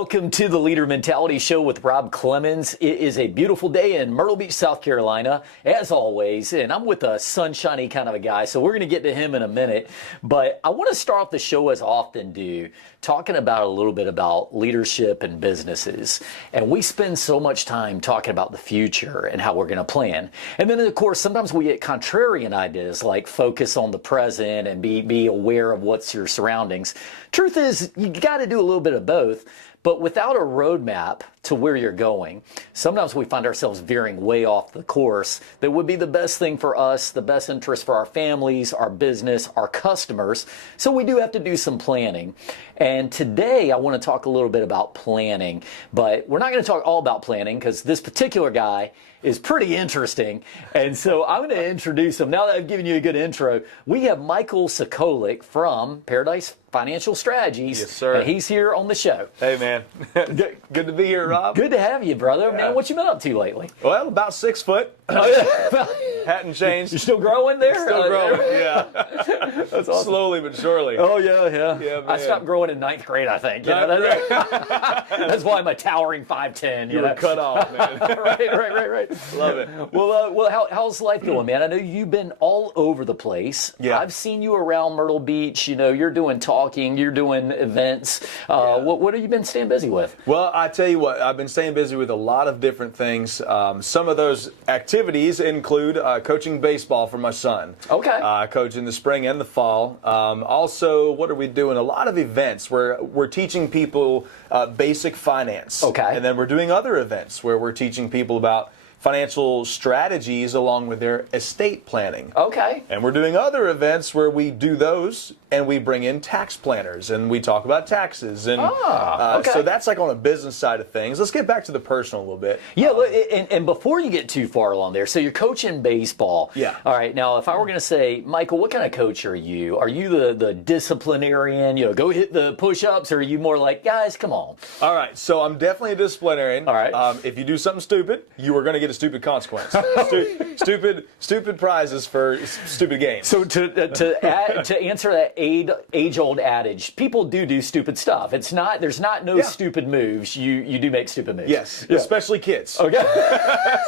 Welcome to the Leader Mentality Show with Rob Clemens. It is a beautiful day in Myrtle Beach, South Carolina, as always, and I'm with a sunshiny kind of a guy, so we're going to get to him in a minute. But I want to start off the show, as I often do, talking about a little bit about leadership and businesses. And we spend so much time talking about the future and how we're going to plan. And then, of course, sometimes we get contrarian ideas like focus on the present and be aware of what's your surroundings. Truth is, you got to do a little bit of both. But without a roadmap to where you're going, sometimes we find ourselves veering way off the course that would be the best thing for us, the best interest for our families, our business, our customers. So we do have to do some planning. And today I want to talk a little bit about planning, but we're not going to talk all about planning because this particular guy is pretty interesting. And so I'm going to introduce him. Now that I've given you a good intro, we have Michael Sokolik from Paradise Financial Strategies. Yes, sir. And he's here on the show. Hey, man. Good to be here, Rob. Good to have you, brother. Yeah. Man, what you been up to lately? Well, about 6 foot. Hadn't changed. You're still growing there? Still growing, yeah. That's awesome. Slowly but surely. Oh, yeah. Yeah, I stopped growing in 9th grade, I think. You know? That's why I'm a towering 5'10". You were cut off, man. Right. Love it. Well, how's life going, man? I know you've been all over the place. Yeah. I've seen you around Myrtle Beach. You know, you're doing talking, you're doing events. What have you been staying busy with? Well, I tell you what, I've been staying busy with a lot of different things. Some of those activities include coaching baseball for my son. Okay. I coach in the spring and the fall. Also, what are we doing? A lot of events where we're teaching people basic finance. Okay. And then we're doing other events where we're teaching people about financial strategies along with their estate planning. Okay. And we're doing other events where we do those and we bring in tax planners and we talk about taxes. And okay. So that's like on the business side of things. Let's get back to the personal a little bit. Yeah, and before you get too far along there, so you're coaching baseball. Yeah. All right, now if I were going to say, Michael, what kind of coach are you? Are you the disciplinarian, go hit the push-ups, or are you more like, guys, come on? All right, so I'm definitely a disciplinarian. All right. If you do something stupid, you are going to get a stupid consequence. Stupid prizes for stupid games. So to answer that age-old adage, people do stupid stuff. There's not no stupid moves. You do make stupid moves. Yes, Yeah. especially kids. Okay.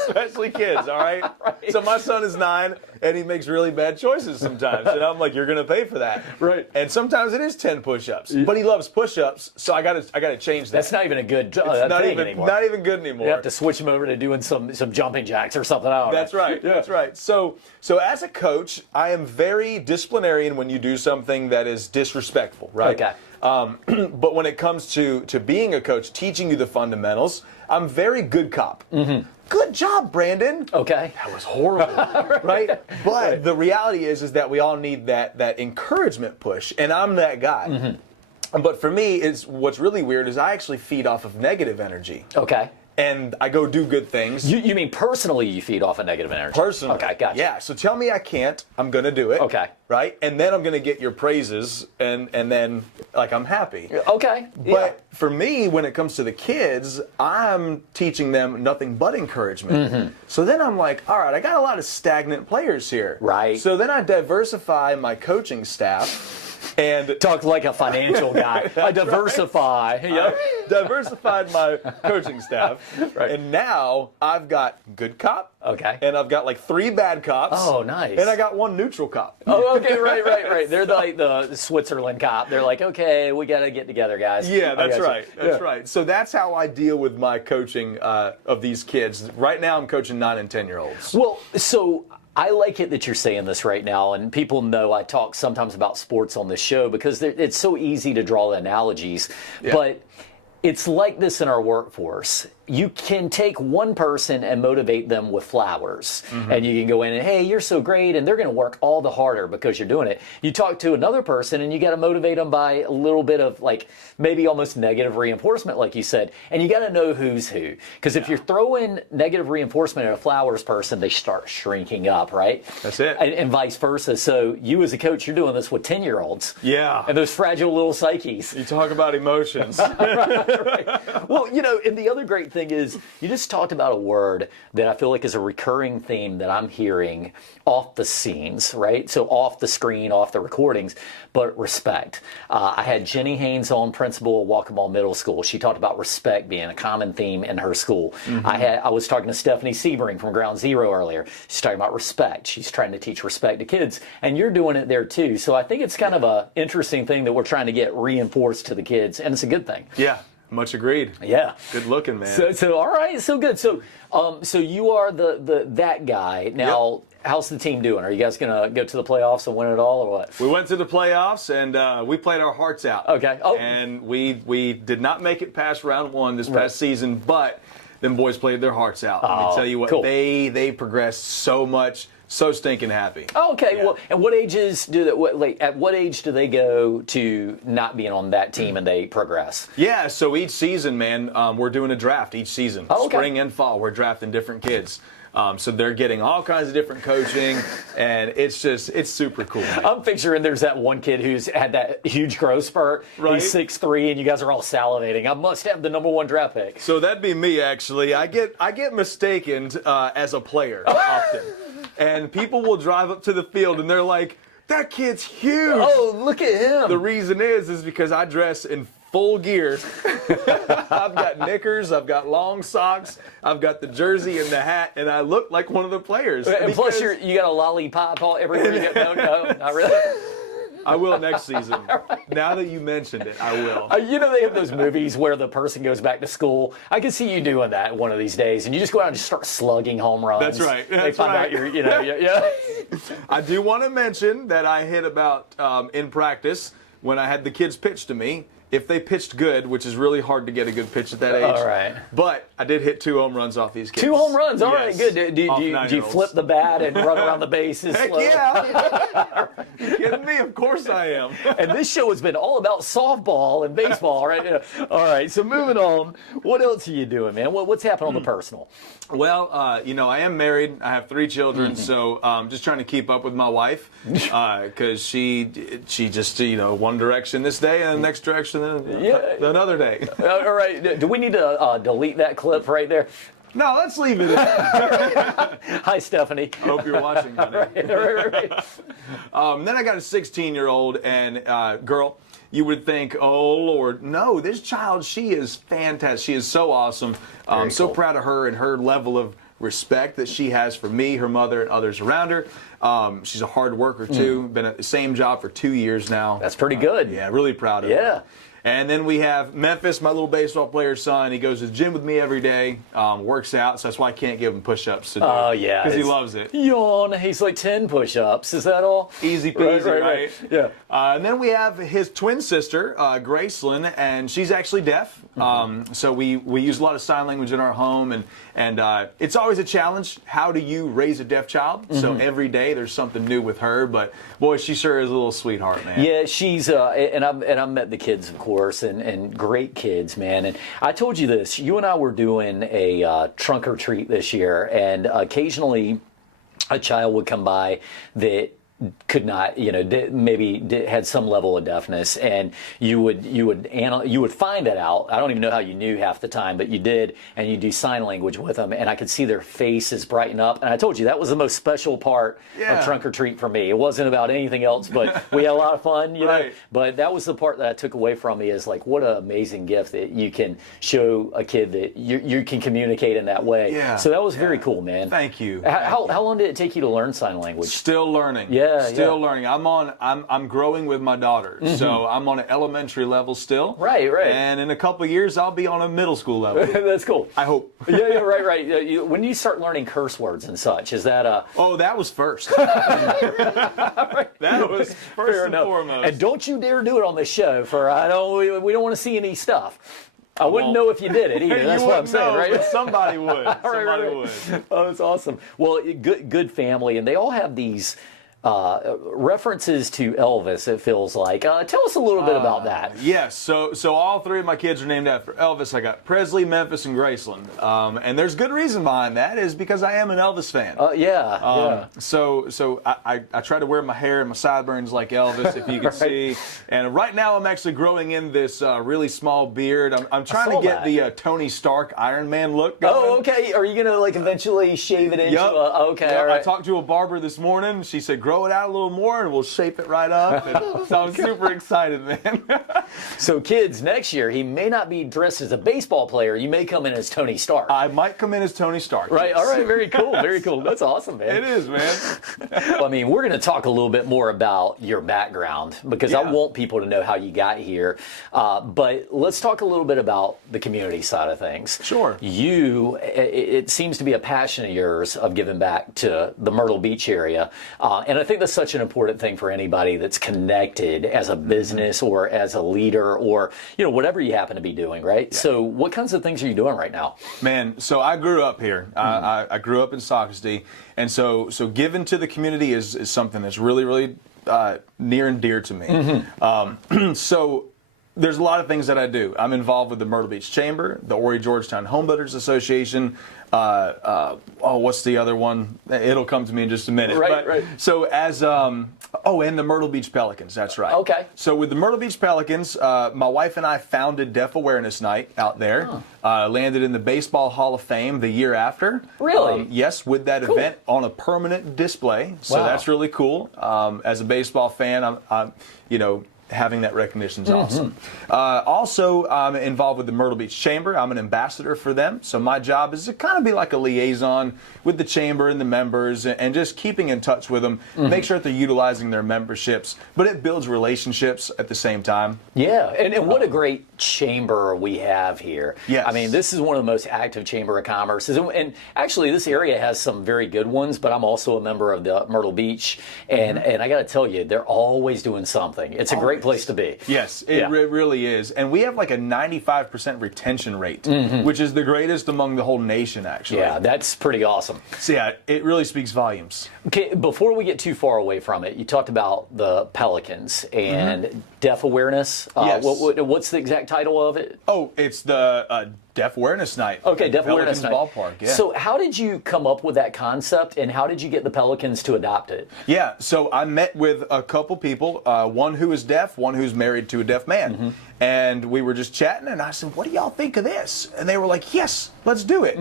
Especially kids, all right? So my son is 9, and he makes really bad choices sometimes. And I'm like, you're going to pay for that. Right. And sometimes it is 10 push-ups. But he loves push-ups, so I got to change that. That's not even a good It's anymore. not even good anymore. You have to switch him over to doing some jumping jacks or something. That's right. Yeah. That's right. So as a coach, I am very disciplinarian when you do something that is disrespectful, right? Okay. But when it comes to being a coach, teaching you the fundamentals, I'm very good cop. Mm-hmm. Good job, Brandon. Okay. That was horrible, right? But the reality is that we all need that encouragement push, and I'm that guy. Mm-hmm. But for me, what's really weird is I actually feed off of negative energy. Okay. And I go do good things. You mean personally you feed off of negative energy? Personally. Okay, gotcha. Yeah, so tell me I can't, I'm going to do it. Okay. Right? And then I'm going to get your praises, and then, like, I'm happy. Okay. But for me, when it comes to the kids, I'm teaching them nothing but encouragement. Mm-hmm. So then I'm like, all right, I got a lot of stagnant players here. Right. So then I diversify my coaching staff. And talk like a financial guy. I diversify. Right. Yep. Diversified my coaching staff. Right. And now I've got good cop. Okay. And I've got like 3 bad cops. Oh, nice. And I got 1 neutral cop. Oh, okay, right. They're like the Switzerland cop. They're like, okay, we got to get together, guys. Yeah, that's right. That's right. So that's how I deal with my coaching of these kids. Right now I'm coaching 9 and 10-year-olds. Well, so I like it that you're saying this right now, and people know I talk sometimes about sports on this show because it's so easy to draw the analogies, but it's like this in our workforce. You can take one person and motivate them with flowers, and you can go in and, hey, you're so great, and they're going to work all the harder because you're doing it. You talk to another person, and you got to motivate them by a little bit of, like, maybe almost negative reinforcement, like you said, and you got to know who's who. Because if you're throwing negative reinforcement at a flowers person, they start shrinking up, right? That's it. And vice versa. So you as a coach, you're doing this with 10-year-olds. Yeah. And those fragile little psyches. You talk about emotions. Right. Well, and the other great great thing is you just talked about a word that I feel like is a recurring theme that I'm hearing off the scenes, right? So off the screen, off the recordings, but respect. I had Jenny Haynes on, principal at Waccamaw Middle School. She talked about respect being a common theme in her school. I was talking to Stephanie Sebring from Ground Zero earlier. She's talking about respect. She's trying to teach respect to kids, and you're doing it there too. So I think it's kind of a interesting thing that we're trying to get reinforced to the kids, and it's a good thing. Yeah. Much agreed. Yeah. Good looking, man. So all right, so good. So so you are that guy. Now, how's the team doing? Are you guys gonna go to the playoffs and win it all, or what? We went to the playoffs and we played our hearts out. Okay. Oh. And we did not make it past round one this past season, but them boys played their hearts out. Let me tell you what, cool. they progressed so much. So stinking happy. Oh, okay. Yeah. Well, and what ages do that? At what age do they go to not being on that team and they progress? Yeah. So each season, man, we're doing a draft each season. Oh, okay. Spring and fall, we're drafting different kids. So they're getting all kinds of different coaching, and it's super cool, man. I'm picturing there's that one kid who's had that huge growth spurt. Right. He's 6'3", and you guys are all salivating. I must have the #1 draft pick. So that'd be me, actually. I get mistaken as a player often. And people will drive up to the field and they're like, that kid's huge. Oh, look at him. The reason is because I dress in full gear. I've got knickers, I've got long socks, I've got the jersey and the hat, and I look like one of the players. And plus, you got a lollipop everywhere you go. No, not really. I will next season. Now that you mentioned it, I will. You know, they have those movies where the person goes back to school. I can see you doing that one of these days, and you just go out and just start slugging home runs. That's right. They find out you're, yeah. I do want to mention that I hit about in practice when I had the kids pitch to me. If they pitched good, which is really hard to get a good pitch at that age. All right. But I did hit 2 home runs off these kids. 2 home runs. All right, Yes. good. Do you flip the bat and run around the bases? Heck yeah. You kidding me? Of course I am. And this show has been all about softball and baseball, right? Yeah. All right, so moving on. What else are you doing, man? What's happening on the personal? Well, I am married. I have 3 children, so just trying to keep up with my wife because she just, one direction this day and the next direction another day. All right, do we need to delete that clip right there? No, let's leave it in. Hi, Stephanie. I hope you're watching, honey. Right. Then I got a 16-year-old and girl. You would think, oh, Lord, no, this child, she is fantastic. She is so awesome. I'm so proud of her and her level of respect that she has for me, her mother, and others around her. She's a hard worker, too. Been at the same job for 2 years now. That's pretty good. Yeah, really proud of her. And then we have Memphis, my little baseball player's son. He goes to the gym with me every day, works out, so that's why I can't give him push-ups to do. Oh, yeah. Because he loves it. Yawn. He's like 10 push-ups. Is that all? Easy peasy, right? Yeah. And then we have his twin sister, Gracelyn, and she's actually deaf. So we use a lot of sign language in our home, and it's always a challenge. How do you raise a deaf child? So every day there's something new with her, but boy, she sure is a little sweetheart, man. Yeah, she's and I've met the kids, of course, and great kids, man. And I told you this. You and I were doing a trunk or treat this year, and occasionally a child would come by that could not, had some level of deafness, and you would find that out. I don't even know how you knew half the time, but you did, and you do sign language with them, and I could see their faces brighten up. And I told you that was the most special part of Trunk or Treat for me. It wasn't about anything else, but we had a lot of fun, know. But that was the part that I took away from me is like, what an amazing gift that you can show a kid that you can communicate in that way. Yeah. So that was very cool, man. Thank you. How long did it take you to learn sign language? Still learning. Still learning. I'm growing with my daughter, so I'm on an elementary level still. Right. And in a couple of years, I'll be on a middle school level. That's cool. I hope. Right. When you start learning curse words and such, is that Oh, that was first. That was first and foremost. And don't you dare do it on the show. We don't want to see any stuff. I wouldn't know if you did it either. That's what I'm saying, right? But somebody would. Somebody would. Oh, that's awesome. Well, good family, and they all have these references to Elvis, it feels like. Tell us a little bit about that. Yes, so all three of my kids are named after Elvis. I got Presley, Memphis, and Graceland. And there's good reason behind that is because I am an Elvis fan. Yeah. So I try to wear my hair and my sideburns like Elvis, if you can see. And right now I'm actually growing in this really small beard. I'm trying to get the Tony Stark Iron Man look going. Oh, okay. Are you going to like eventually shave it into okay, Yep. all right. I talked to a barber this morning. She said, grow it out a little more and we'll shape it right up. And so I'm super excited, man. So kids, next year, he may not be dressed as a baseball player. You may come in as Tony Stark. I might come in as Tony Stark. Right, yes. all right, very cool, very cool. That's awesome, man. It is, man. Well, I mean, we're going to talk a little bit more about your background because I want people to know how you got here. But let's talk a little bit about the community side of things. Sure. It seems to be a passion of yours of giving back to the Myrtle Beach area. And I think that's such an important thing for anybody that's connected as a business or as a leader or, whatever you happen to be doing, right? Yeah. So what kinds of things are you doing right now? Man, so I grew up here. I grew up in Sokolik. And so giving to the community is something that's really, really near and dear to me. So there's a lot of things that I do. I'm involved with the Myrtle Beach Chamber, the Horry Georgetown Home Builders Association. What's the other one? It'll come to me in just a minute. Right. So and the Myrtle Beach Pelicans. That's right. Okay. So with the Myrtle Beach Pelicans, my wife and I founded Deaf Awareness Night out there. Landed in the Baseball Hall of Fame the year after. Really? Yes, with that event on a permanent display. So that's really cool. As a baseball fan, I'm having that recognition is awesome. Also, I'm involved with the Myrtle Beach Chamber. I'm an ambassador for them. So my job is to kind of be like a liaison with the chamber and the members and just keeping in touch with them, make sure that they're utilizing their memberships, but it builds relationships at the same time. Yeah, and what a great chamber we have here. Yes. I mean, this is one of the most active chamber of commerce. And actually, this area has some very good ones, but I'm also a member of the Myrtle Beach. And I got to tell you, they're always doing something. It's a great place to be. Yes, it really is. And we have like a 95% retention rate, which is the greatest among the whole nation, actually. Yeah, that's pretty awesome. So yeah, it really speaks volumes. Okay, before we get too far away from it, you talked about the Pelicans and deaf awareness. Yes. What's the exact title of it? Oh, it's the Deaf Awareness Night. Okay, Deaf Awareness Night. Pelicans Ballpark, yeah. So how did you come up with that concept, and how did you get the Pelicans to adopt it? Yeah, so I met with a couple people, one who is deaf, one who's married to a deaf man. And we were just chatting, and I said, what do y'all think of this? And they were like, yes, let's do it.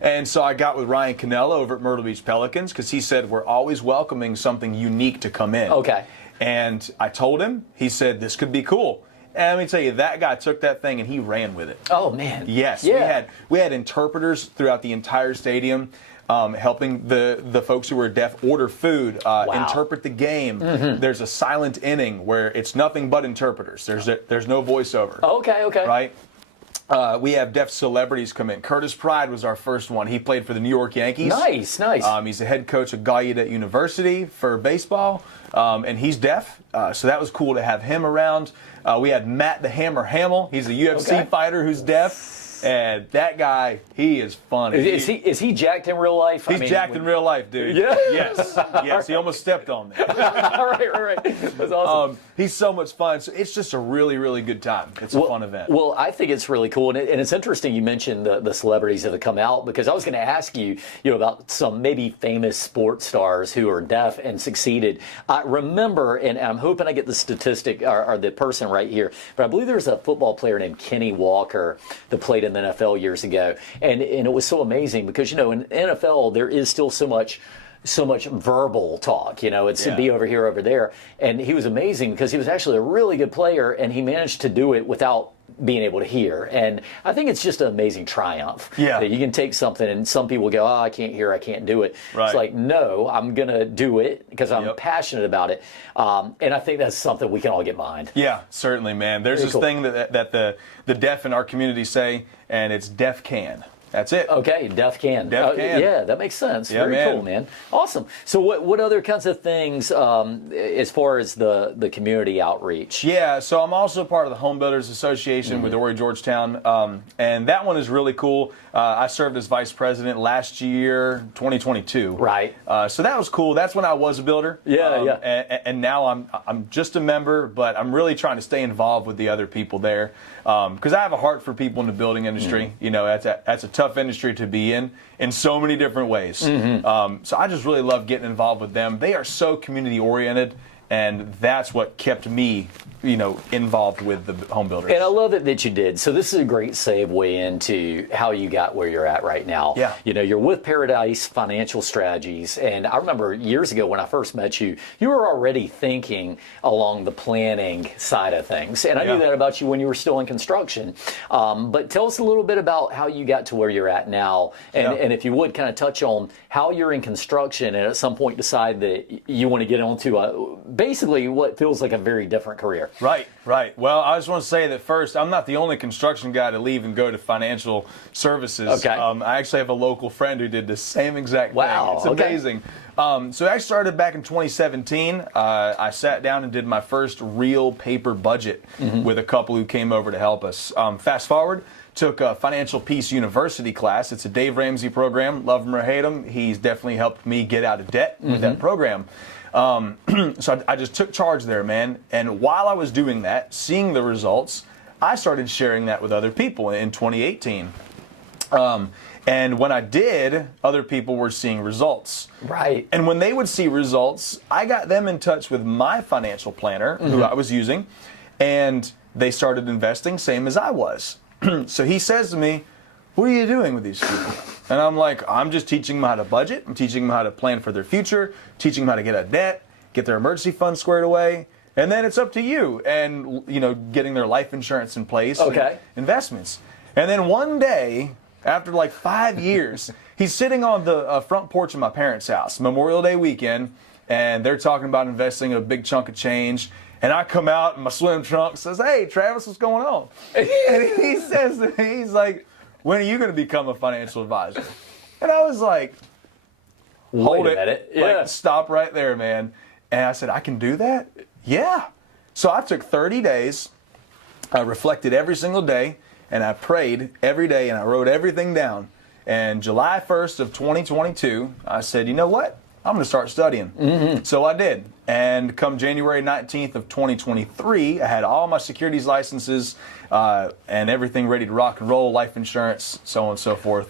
And so I got with Ryan Cannella over at Myrtle Beach Pelicans, because he said, we're always welcoming something unique to come in. Okay. And I told him, he said, this could be cool. And let me tell you, that guy took that thing and he ran with it. Oh, man. Yes, Yeah. we had interpreters throughout the entire stadium, helping the folks who were deaf order food, interpret the game. There's a silent inning where it's nothing but interpreters. There's no voiceover. Okay. Right? We have deaf celebrities come in. Curtis Pride was our first one. He played for the New York Yankees. Nice. He's the head coach at Gallaudet University for baseball, and he's deaf, so that was cool to have him around. We had Matt the Hammer Hamill. He's a UFC fighter who's deaf. And that guy, he is funny. Is he jacked in real life? He's jacked in real life, dude. Yeah? Yes. He almost stepped on me. All right. That's awesome. He's so much fun. So it's just a really, really good time. It's a fun event. Well, I think it's really cool. And it's interesting you mentioned the celebrities that have come out, because I was going to ask you, about some maybe famous sports stars who are deaf and succeeded. I remember, and I'm hoping I get the statistic or the person right here, but I believe there was a football player named Kenny Walker that played in the NFL years ago, and it was so amazing because in NFL there is still so much verbal talk. It's be over here, over there, and he was amazing because he was actually a really good player, and he managed to do it without being able to hear. And I think it's just an amazing triumph. Yeah. That you can take something, and some people go, I can't hear, I can't do it. Right. It's like, no, I'm going to do it because I'm passionate about it. And I think that's something we can all get behind. Yeah, certainly, man. There's this thing that the deaf in our community say, and it's deaf can. That's it. Okay, Def Can. Yeah, that makes sense. Yeah, Very cool, man. Awesome. So what other kinds of things as far as the community outreach? Yeah, so I'm also part of the Home Builders Association with Horry Georgetown, and that one is really cool. I served as vice president last year, 2022. Right. So that was cool. That's when I was a builder. Yeah. And now I'm just a member, but I'm really trying to stay involved with the other people there because I have a heart for people in the building industry. You know, that's a tough industry to be in so many different ways. So I just really love getting involved with them. They are so community oriented, and that's what kept me, you know, involved with the home builders. And I love it that you did. So this is a great segue into how you got where you're at right now. Yeah. You know, you're with Paradise Financial Strategies, and I remember years ago when I first met you, you were already thinking along the planning side of things. And I knew that about you when you were still in construction. But tell us a little bit about how you got to where you're at now, and if you would kind of touch on how you're in construction and at some point decide that you want to get onto basically what feels like a very different career. Right. Well, I just want to say that first, I'm not the only construction guy to leave and go to financial services. Okay. I actually have a local friend who did the same exact thing. Wow. It's amazing. So I started back in 2017. I sat down and did my first real paper budget with a couple who came over to help us. Fast forward, took a Financial Peace University class. It's a Dave Ramsey program. Love him or hate him, he's definitely helped me get out of debt with that program. So I just took charge there, man. And while I was doing that, seeing the results, I started sharing that with other people in 2018. And when I did, other people were seeing results. Right. And when they would see results, I got them in touch with my financial planner, who I was using, and they started investing, same as I was. So he says to me, "What are you doing with these people?" And I'm like, "I'm just teaching them how to budget. I'm teaching them how to plan for their future, teaching them how to get out of debt, get their emergency fund squared away, and then it's up to you and, you know, getting their life insurance in place, and investments." And then one day, after like 5 years, he's sitting on the front porch of my parents' house, Memorial Day weekend, and they're talking about investing a big chunk of change. And I come out in my swim trunks, says, "Hey, Travis, what's going on?" And he says to me, he's like, "When are you going to become a financial advisor?" And I was like, "Hold it. Like, stop right there, man." And I said, "I can do that?" "Yeah." So I took 30 days. I reflected every single day, and I prayed every day, and I wrote everything down. And July 1st of 2022, I said, "You know what? I'm going to start studying." So I did. And come January 19th of 2023, I had all my securities licenses and everything ready to rock and roll, life insurance, so on and so forth.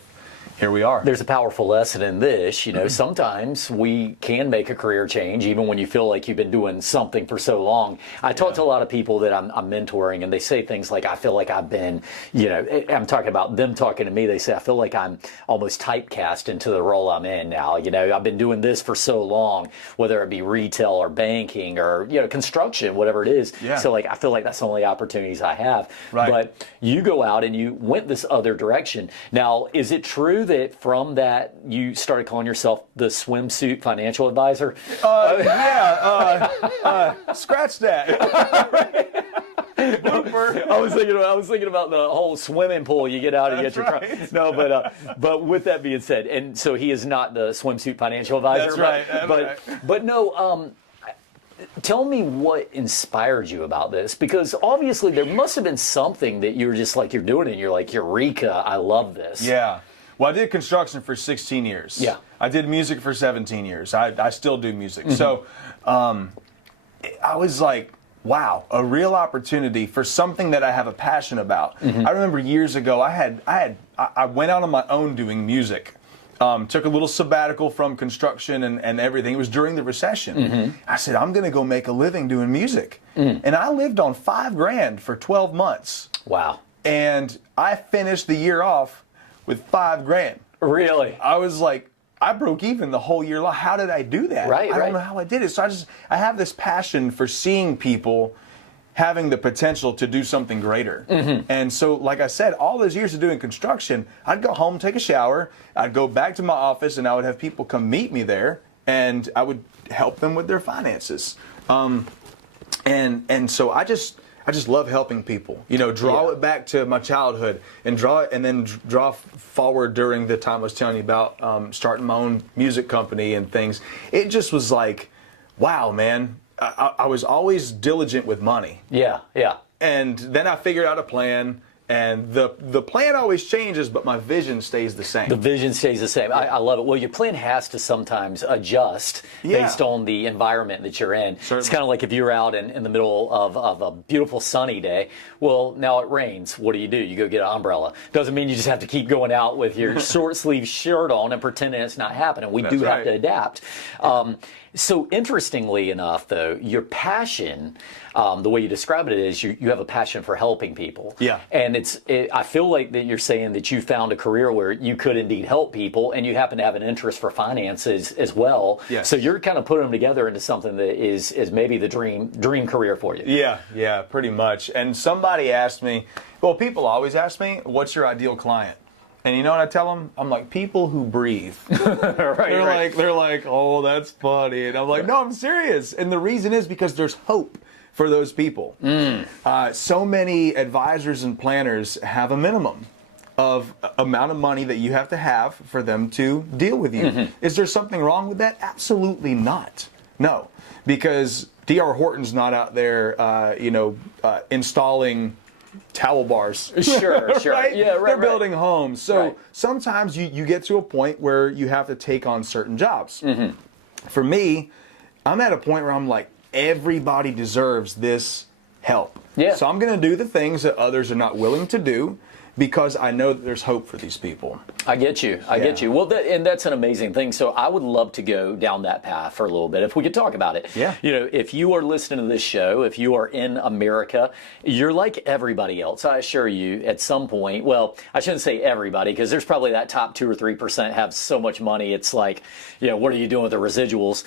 Here we are. There's a powerful lesson in this. You know, sometimes we can make a career change even when you feel like you've been doing something for so long. I talk to a lot of people that I'm mentoring, and they say things like, "I feel like I've been," you know, I'm talking about them talking to me. They say, "I feel like I'm almost typecast into the role I'm in now. You know, I've been doing this for so long, whether it be retail or banking or, you know, construction, whatever it is." So like, I feel like that's the only opportunities I have. But you go out and you went this other direction. Now, is it true that from that you started calling yourself the swimsuit financial advisor? Scratch that. I was thinking about the whole swimming pool you get out and get your no, but with that being said, and so he is not the swimsuit financial advisor. That's right. But no. Tell me what inspired you about this, because obviously there must have been something that you were just like, you're doing it and you're like, "Eureka, I love this." Yeah. Well, I did construction for 16 years. Yeah. I did music for 17 years. I still do music. So I was like, wow, a real opportunity for something that I have a passion about. I remember years ago, I went out on my own doing music. Took a little sabbatical from construction and everything. It was during the recession. I said, "I'm going to go make a living doing music." And I lived on $5,000 for 12 months. Wow. And I finished the year off with $5,000. Really? I was like, I broke even the whole year long. How did I do that? I don't know how I did it. So I have this passion for seeing people having the potential to do something greater. And so, like I said, all those years of doing construction, I'd go home, take a shower, I'd go back to my office, and I would have people come meet me there, and I would help them with their finances. And so I just love helping people. You know, draw it back to my childhood and draw it, and then draw forward during the time I was telling you about starting my own music company and things. It just was like, wow, man. I was always diligent with money. Yeah, yeah. And then I figured out a plan. And the plan always changes, but my vision stays the same. The vision stays the same. I love it. Well, your plan has to sometimes adjust based on the environment that you're in. Certainly. It's kind of like if you're out in the middle of a beautiful sunny day. Well, now it rains. What do? You go get an umbrella. Doesn't mean you just have to keep going out with your short sleeve shirt on and pretending it's not happening. We do have to adapt. So interestingly enough, though, your passion, the way you describe it is you have a passion for helping people. Yeah. And I feel like that you're saying that you found a career where you could indeed help people, and you happen to have an interest for finances as well. Yes. So you're kind of putting them together into something that is maybe the dream career for you. Yeah, pretty much. And somebody asked me, well, people always ask me, what's your ideal client? And you know what I tell them? I'm like, people who breathe. They're like, oh, that's funny. And I'm like, no, I'm serious. And the reason is because there's hope for those people. So many advisors and planners have a minimum of amount of money that you have to have for them to deal with you. Is there something wrong with that? Absolutely not. No, because D.R. Horton's not out there, installing towel bars. Sure. Right? Yeah, right. They're building homes. So Right. sometimes you get to a point where you have to take on certain jobs. For me, I'm at a point where I'm like, everybody deserves this help. Yeah. So I'm going to do the things that others are not willing to do, because I know that there's hope for these people. I get you. I get you. Well, and that's an amazing thing. So I would love to go down that path for a little bit, if we could talk about it. Yeah. You know, if you are listening to this show, if you are in America, you're like everybody else. I assure you, at some point, well, I shouldn't say everybody, because there's probably that top 2 or 3% have so much money. It's like, what are you doing with the residuals?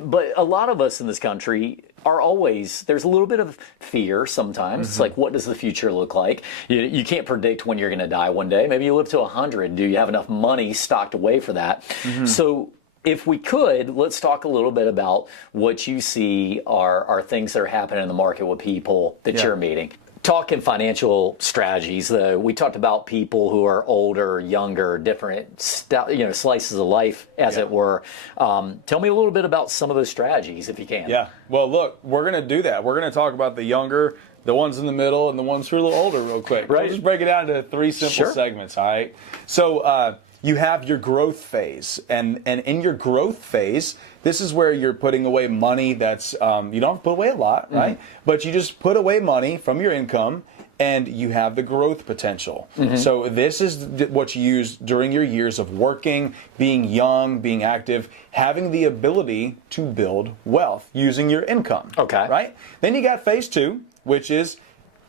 but a lot of us in this country are always, there's a little bit of fear sometimes. It's like, what does the future look like? You can't predict when you're going to die one day. Maybe you live to 100. Do you have enough money stocked away for that? So if we could, let's talk a little bit about what you see are things that are happening in the market with people that you're meeting. Talking financial strategies, though, we talked about people who are older, younger, different, slices of life, as it were. Tell me a little bit about some of those strategies, if you can. Yeah. Well, look, we're going to do that. We're going to talk about the younger, the ones in the middle, and the ones who are a little older real quick. Right. We'll just break it down into 3 simple segments, all right? So you have your growth phase. And in your growth phase, this is where you're putting away money that's, you don't have to put away a lot, right? But you just put away money from your income, and you have the growth potential. So this is what you use during your years of working, being young, being active, having the ability to build wealth using your income. Okay. Right? Then you got phase 2, which is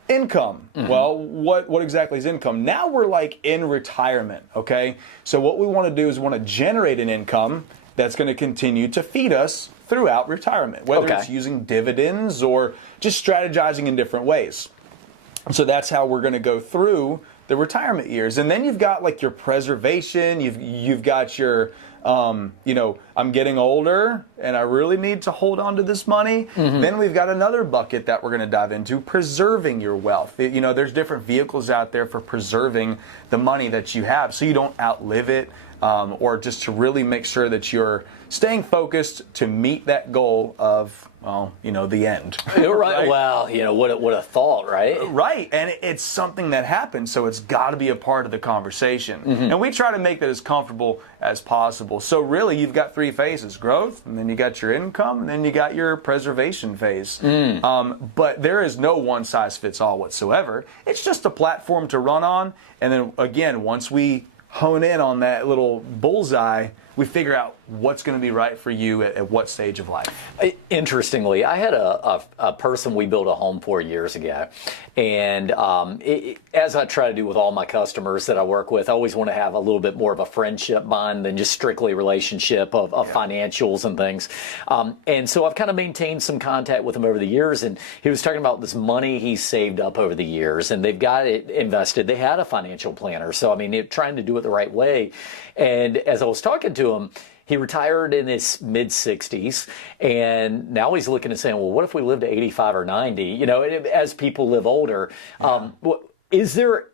income. Well, what exactly is income? Now we're like in retirement, okay? So what we want to do is we want to generate an income that's going to continue to feed us throughout retirement, whether it's using dividends or just strategizing in different ways. So that's how we're going to go through the retirement years. And then you've got like your preservation, you've got your I'm getting older and I really need to hold on to this money. Then we've got another bucket that we're going to dive into, preserving your wealth. There's different vehicles out there for preserving the money that you have so you don't outlive it, or just to really make sure that you're staying focused to meet that goal of, the end. Right. Well, what a thought, right? Right, and it's something that happens, so it's got to be a part of the conversation. And we try to make that as comfortable as possible. So really, you've got 3 phases: growth, and then you got your income, and then you got your preservation phase. But there is no one-size-fits-all whatsoever. It's just a platform to run on, and then again, once we hone in on that little bullseye, we figure out what's going to be right for you at what stage of life. Interestingly, I had a person we built a home for years ago, and as I try to do with all my customers that I work with, I always want to have a little bit more of a friendship bond than just strictly relationship of financials and things. And so I've kind of maintained some contact with him over the years, and he was talking about this money he saved up over the years, and they've got it invested. They had a financial planner, so I mean, they're trying to do it the right way. And as I was talking to him, he retired in his mid-60s, and now he's looking and saying, well, what if we live to 85 or 90? You know, as people live older. Is there...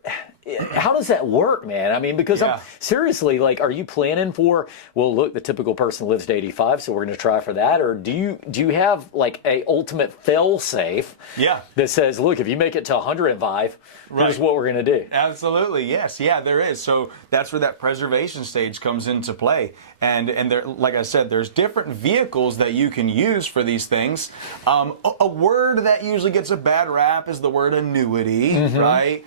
How does that work, man? I mean, because I'm seriously, like, are you planning for, well, look, the typical person lives to 85, so we're going to try for that? Or do you have, like, a ultimate fail-safe that says, look, if you make it to 105, here's what we're going to do? Absolutely, yes. Yeah, there is. So that's where that preservation stage comes into play. And there, like I said, there's different vehicles that you can use for these things. A word that usually gets a bad rap is the word annuity, right?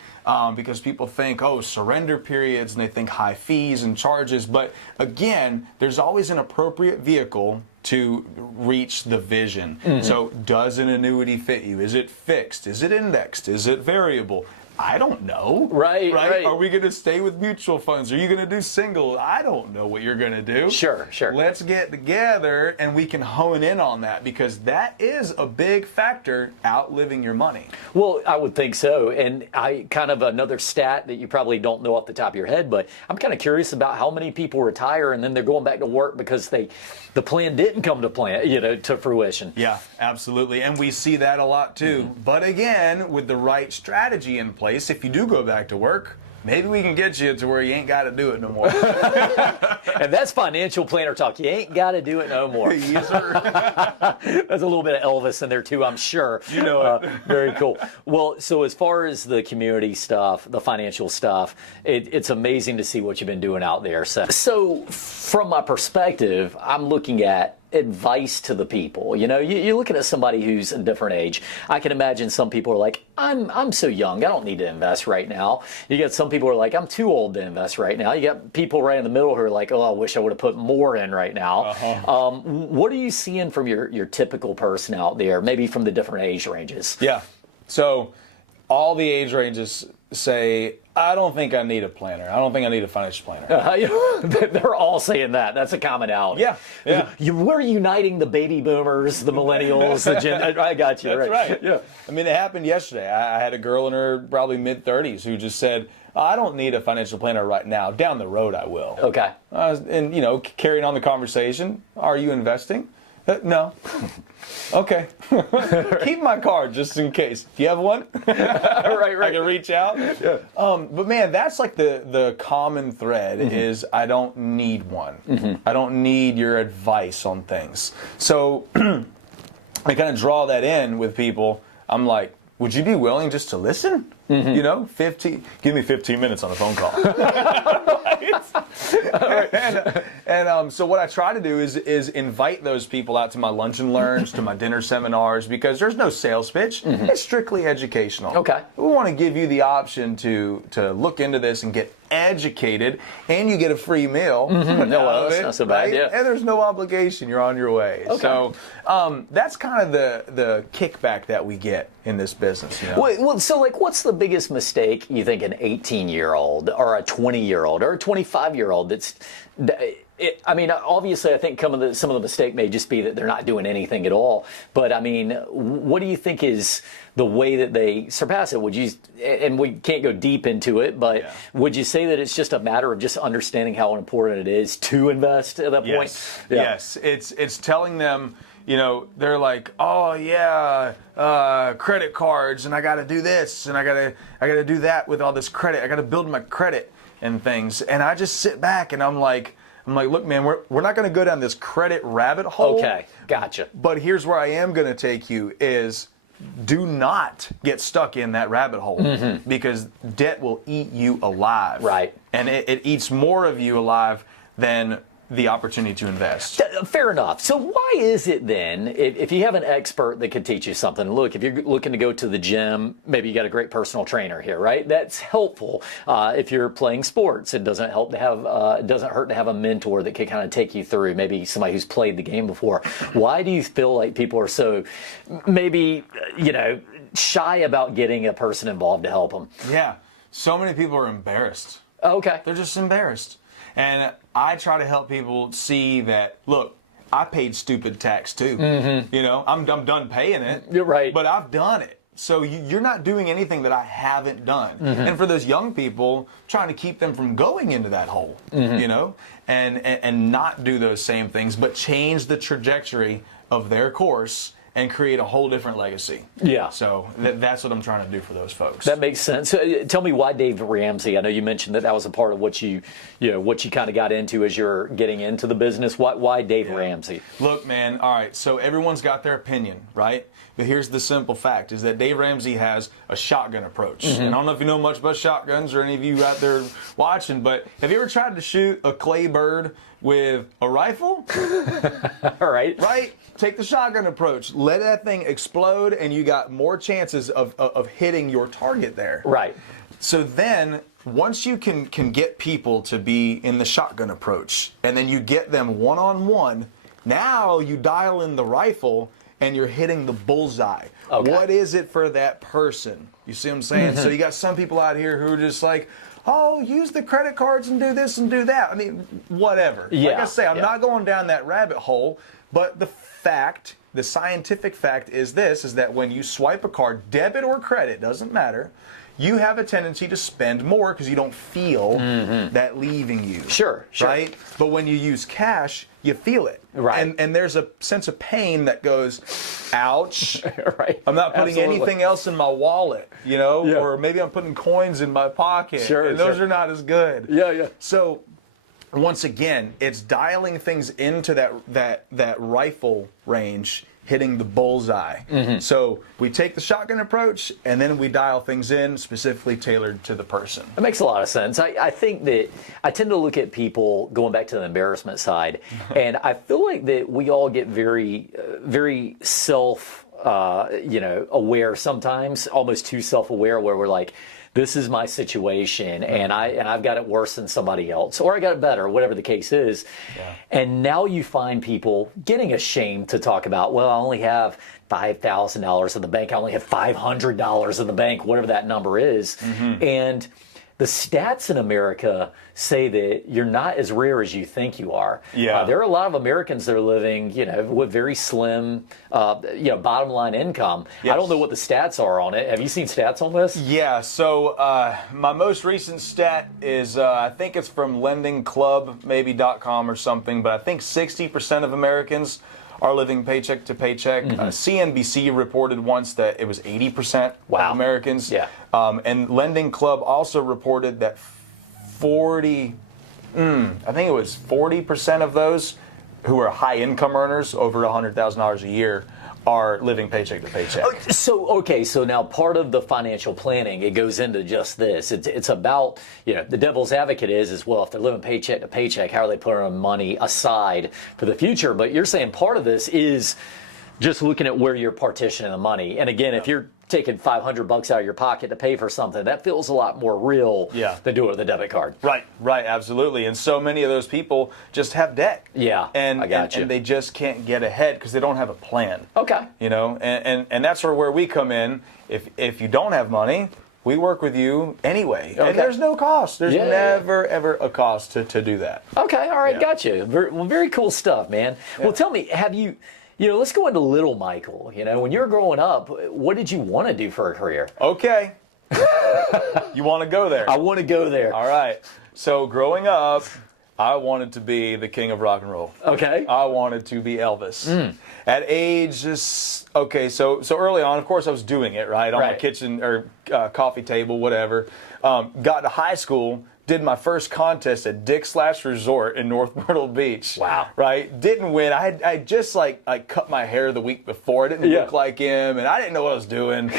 Because people think, oh, surrender periods, and they think high fees and charges. But again, there's always an appropriate vehicle to reach the vision. So does an annuity fit you? Is it fixed? Is it indexed? Is it variable? I don't know. Right. Are we going to stay with mutual funds? Are you going to do single? I don't know what you're going to do. Sure. Let's get together and we can hone in on that, because that is a big factor, outliving your money. Well, I would think so. And I kind of another stat that you probably don't know off the top of your head, but I'm kind of curious about how many people retire and then they're going back to work because the plan didn't come to fruition. Yeah, absolutely. And we see that a lot too. But again, with the right strategy in place, if you do go back to work, maybe we can get you to where you ain't got to do it no more. And that's financial planner talk. You ain't got to do it no more. Yes, sir. There's a little bit of Elvis in there too, I'm sure. You know it. Very cool. Well, so as far as the community stuff, the financial stuff, it's amazing to see what you've been doing out there. So from my perspective, I'm looking at advice to the people. You know, you're looking at somebody who's a different age. I can imagine some people are like, I'm so young, I don't need to invest right now. You got some people who are like, I'm too old to invest right now. You got people right in the middle who are like, oh, I wish I would have put more in right now. What are you seeing from your typical person out there, maybe from the different age ranges? Yeah. So all the age ranges say, I don't think I need a planner. I don't think I need a financial planner. They're all saying that. That's a commonality. Yeah. We're uniting the baby boomers, the millennials, the Gen. I got you. That's right. Yeah. I mean, it happened yesterday. I had a girl in her probably mid-30s who just said, I don't need a financial planner right now. Down the road, I will. Okay. And, carrying on the conversation, are you investing? No. Okay. Keep my card just in case. Do you have one? Right. I can reach out. Yeah. But man, that's like the common thread is I don't need one. I don't need your advice on things. So I kind of draw that in with people. I'm like, would you be willing just to listen? Give me 15 minutes on a phone call. And so what I try to do is invite those people out to my lunch and learns, to my dinner seminars, because there's no sales pitch. It's strictly educational. Okay. We want to give you the option to look into this and get educated, and you get a free meal. No, that's not so bad. Right? Yeah. And there's no obligation. You're on your way. Okay. So that's kind of the kickback that we get in this business. Well, so like, what's the biggest mistake you think an 18-year-old or a 20-year-old or a 25-year-old obviously I think some of the mistake may just be that they're not doing anything at all. But I mean, what do you think is the way that they surpass it? Would you, and we can't go deep into it, but would you say that it's just a matter of just understanding how important it is to invest at that point? Yes. It's telling them, they're like, oh yeah, credit cards, and I got to do this, and I got to do that with all this credit. I got to build my credit and things. And I just sit back and I'm like, look, man, we're not going to go down this credit rabbit hole. Okay, gotcha. But here's where I am going to take you is, do not get stuck in that rabbit hole, because debt will eat you alive. Right. And it eats more of you alive than the opportunity to invest. Fair enough. So why is it then, if you have an expert that could teach you something, look, if you're looking to go to the gym, maybe you got a great personal trainer here, right? That's helpful. If you're playing sports, it doesn't hurt to have a mentor that can kind of take you through, maybe somebody who's played the game before. Why do you feel like people are so, maybe, shy about getting a person involved to help them? Yeah. So many people are embarrassed. Okay. They're just embarrassed. And I try to help people see that, look, I paid stupid tax too. I'm done paying it. You're right. But I've done it. So you're not doing anything that I haven't done. And for those young people, trying to keep them from going into that hole, you know, and not do those same things, but change the trajectory of their course and create a whole different legacy. Yeah. So that's what I'm trying to do for those folks. That makes sense. So, tell me why Dave Ramsey. I know you mentioned that was a part of what you kind of got into as you're getting into the business. Why Dave Ramsey? Look, man, all right, so everyone's got their opinion, right? But here's the simple fact, is that Dave Ramsey has a shotgun approach. And I don't know if you know much about shotguns or any of you out there watching, but have you ever tried to shoot a clay bird with a rifle? All right. Right? Take the shotgun approach. Let that thing explode, and you got more chances of hitting your target there. Right. So then, once you can get people to be in the shotgun approach, and then you get them one-on-one, now you dial in the rifle, and you're hitting the bullseye. Okay. What is it for that person? You see what I'm saying? So you got some people out here who are just like, oh, use the credit cards and do this and do that. I mean, whatever. Yeah. Like I say, I'm not going down that rabbit hole, but the scientific fact is that when you swipe a card, debit or credit, doesn't matter, you have a tendency to spend more because you don't feel that leaving you. Sure. Right? But when you use cash, you feel it. Right. And there's a sense of pain that goes, ouch. Right. I'm not putting anything else in my wallet, you know? Yeah. Or maybe I'm putting coins in my pocket. Sure, and those are not as good. Yeah. So once again, it's dialing things into that rifle range, hitting the bullseye. So we take the shotgun approach, and then we dial things in specifically tailored to the person. That makes a lot of sense. I think that I tend to look at people going back to the embarrassment side, and I feel like that we all get very, very aware sometimes, almost too self-aware, where we're like, this is my situation, and I've got it worse than somebody else, or I got it better, whatever the case is. Yeah. And now you find people getting ashamed to talk about, well, I only have $5,000 in the bank, I only have $500 in the bank, whatever that number is. And the stats in America say that you're not as rare as you think you are. Yeah. There are a lot of Americans that are living, with very slim, bottom line income. Yes. I don't know what the stats are on it. Have you seen stats on this? Yeah. So my most recent stat is I think it's from lendingclub.com or something, but I think 60% of Americans are living paycheck to paycheck. CNBC reported once that it was 80% of Americans. Yeah. And Lending Club also reported that 40% of those who are high income earners, over $100,000 a year, are living paycheck to paycheck. So now part of the financial planning, it goes into just this. It's about, the devil's advocate is well, if they're living paycheck to paycheck, how are they putting money aside for the future? But you're saying part of this is just looking at where you're partitioning the money. And again, if you're taking $500 out of your pocket to pay for something, that feels a lot more real than doing it with a debit card. Right, absolutely. And so many of those people just have debt. Yeah, I got you. And they just can't get ahead because they don't have a plan. Okay. And that's where we come in. If you don't have money, we work with you anyway. Okay. And there's no cost. There's never, ever a cost to do that. Okay, all right, got you. Very cool stuff, man. Yeah. Well, tell me, have you... let's go into little Michael. When you were growing up, what did you want to do for a career? Okay. You want to go there? I want to go there. All right. So growing up, I wanted to be the king of rock and roll. Okay. I wanted to be Elvis. At age so early on, of course, I was doing it, right? On my kitchen or coffee table, whatever. Got to high school. Did my first contest at Dick's Last Resort in North Myrtle Beach. Wow. Right? Didn't win. I just I cut my hair the week before. I didn't look like him, and I didn't know what I was doing.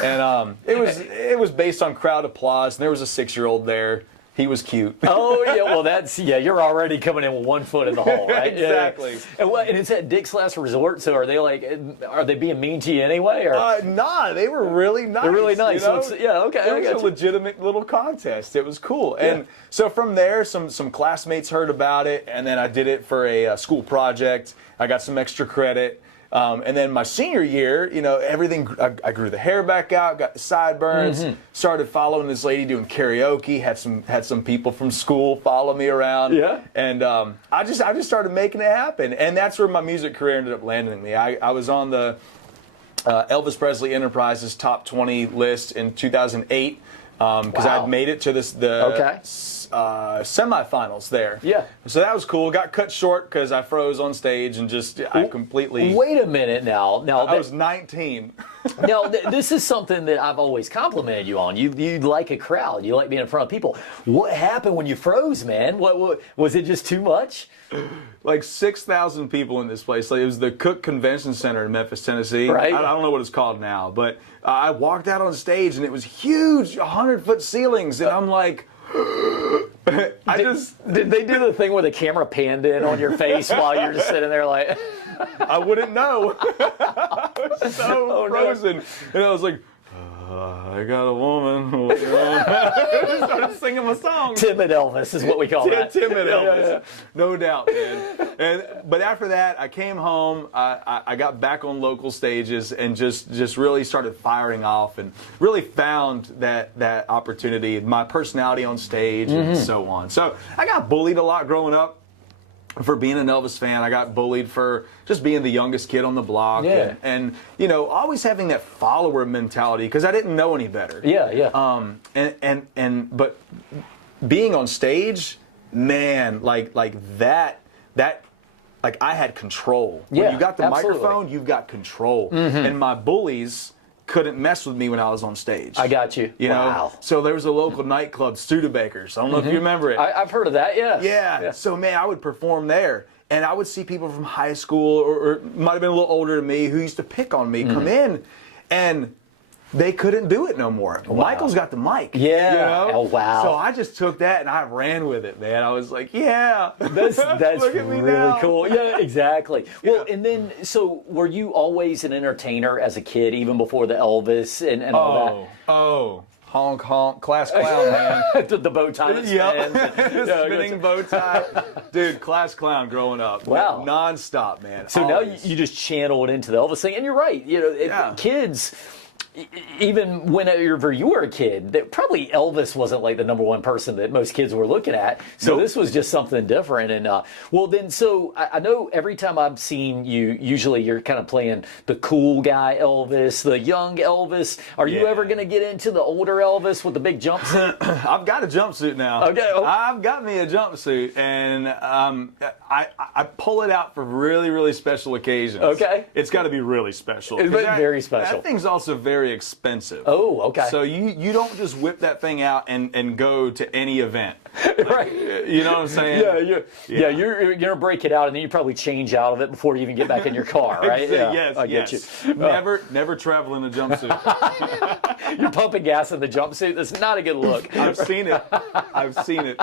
And it was based on crowd applause, and there was a 6-year-old there. He was cute. Oh, yeah. Well, you're already coming in with 1 foot in the hole, right? Exactly. Yeah. And it's at Dick's Last Resort, so are they being mean to you anyway? Or? Nah, they were really nice. They're really nice. So okay. It was a legitimate little contest. It was cool. Yeah. And so from there, some classmates heard about it, and then I did it for a school project. I got some extra credit. And then my senior year, everything, I grew the hair back out, got the sideburns, started following this lady doing karaoke, had some people from school follow me around. Yeah. And I just started making it happen. And that's where my music career ended up landing me. I was on the Elvis Presley Enterprises top 20 list in 2008 because Wow. I'd made it to Okay. semifinals there. Yeah. So that was cool. Got cut short because I froze on stage and I completely. Wait a minute now. I was 19. Now, this is something that I've always complimented you on. You like a crowd. You like being in front of people. What happened when you froze, man? What was it just too much? Like 6,000 people in this place. Like, it was the Cook Convention Center in Memphis, Tennessee. Right. I don't know what it's called now, but I walked out on stage and it was huge, 100-foot ceilings, and I'm like, Did they do the thing where the camera panned in on your face while you're just sitting there like? I wouldn't know. I was so frozen, and I was like, I got a woman. I started singing my song. Timid Elvis is what we call that. Timid Elvis, no doubt, man. But after that, I came home. I got back on local stages and just really started firing off and really found that opportunity, my personality on stage, and so on. So I got bullied a lot growing up for being an Elvis fan. I got bullied for just being the youngest kid on the block, Yeah. and always having that follower mentality because I didn't know any better. Yeah. But being on stage, man, like that, like I had control. Yeah, When you got the absolutely. microphone, you've got control. And my bullies couldn't mess with me when I was on stage. I got you. You know? Wow. So there was a local nightclub, Studebakers. I don't know if you remember it. I've heard of that. Yeah. Yeah. So, man, I would perform there. And I would see people from high school or might have been a little older than me who used to pick on me come in. And they couldn't do it no more. Wow. Michael's got the mic. Yeah. You know? Oh, wow. So I just took that and I ran with it, man. I was like, yeah. That's Look at me really now. cool. Yeah, exactly. Well, Yeah. and then, so were you always an entertainer as a kid, even before the Elvis and all Oh. Honk, honk. Class clown, man. that? the bow tie that spins. Yep. Spinning bow tie. Dude, class clown growing up. Wow. Non-stop, man. So now Always. you just channeled into the Elvis thing, and you're right. Yeah. Kids, even whenever you were a kid, that probably Elvis wasn't like the number one person that most kids were looking at. So Nope. this was just something different. And well, then, so I know every time I've seen you, usually you're kind of playing the cool guy Elvis, the young Elvis. Are you Yeah. ever going to get into the older Elvis with the big jumpsuit? I've got a jumpsuit now. Okay. Oh. I've got me a jumpsuit, and I pull it out for really, really special occasions. Okay. It's got to be really special. It's 'Cause very special. That thing's also very expensive. Oh, okay. So you don't just whip that thing out and go to any event. Right. You know what I'm saying? Yeah, you're gonna break it out, and then you probably change out of it before you even get back in your car, right? Yeah, Yes, I get yes. you. Never travel in a jumpsuit. You're pumping gas in the jumpsuit. That's not a good look. I've seen it. I've seen it.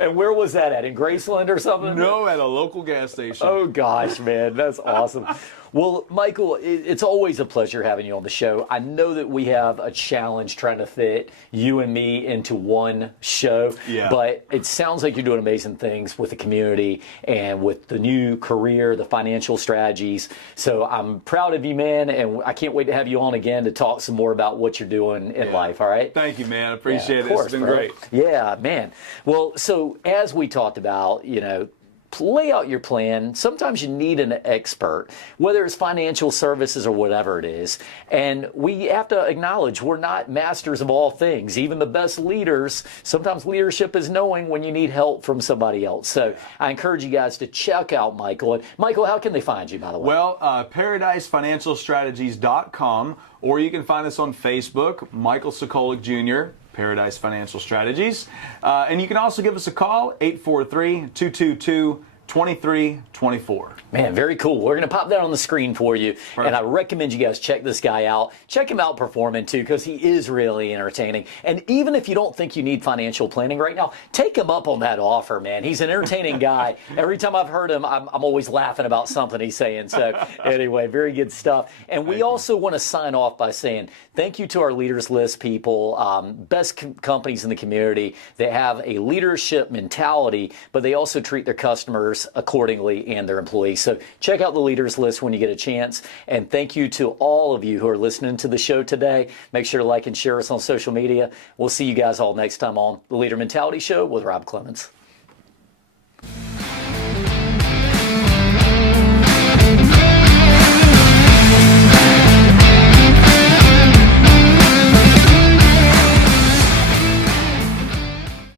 And where was that at? In Graceland or something? No, at a local gas station. Oh gosh, man, that's awesome. Well, Michael, it's always a pleasure having you on the show. I know that we have a challenge trying to fit you and me into one show, but it sounds like you're doing amazing things with the community and with the new career, the financial strategies. So I'm proud of you, man, and I can't wait to have you on again to talk some more about what you're doing in life, all right? Thank you, man. I appreciate Of it. course, It's been bro. great. Yeah, man. Well, so as we talked about, lay out your plan. Sometimes you need an expert, whether it's financial services or whatever it is. And we have to acknowledge we're not masters of all things. Even the best leaders, sometimes leadership is knowing when you need help from somebody else. So I encourage you guys to check out Michael. And Michael, how can they find you, by the way? Well, ParadiseFinancialStrategies.com, or you can find us on Facebook, Michael Sokolik Jr., Paradise Financial Strategies. And you can also give us a call, 843-222-2324. Man, very cool. We're going to pop that on the screen for you. Right. And I recommend you guys check this guy out. Check him out performing too, because he is really entertaining. And even if you don't think you need financial planning right now, take him up on that offer, man. He's an entertaining guy. Every time I've heard him, I'm always laughing about something he's saying. So anyway, very good stuff. And we also want to sign off by saying thank you to our Leaders List people, best companies in the community that have a leadership mentality, but they also treat their customers accordingly and their employees. So check out the Leaders List when you get a chance. And thank you to all of you who are listening to the show today. Make sure to like and share us on social media. We'll see you guys all next time on the Leader Mentality Show with Rob Clemens.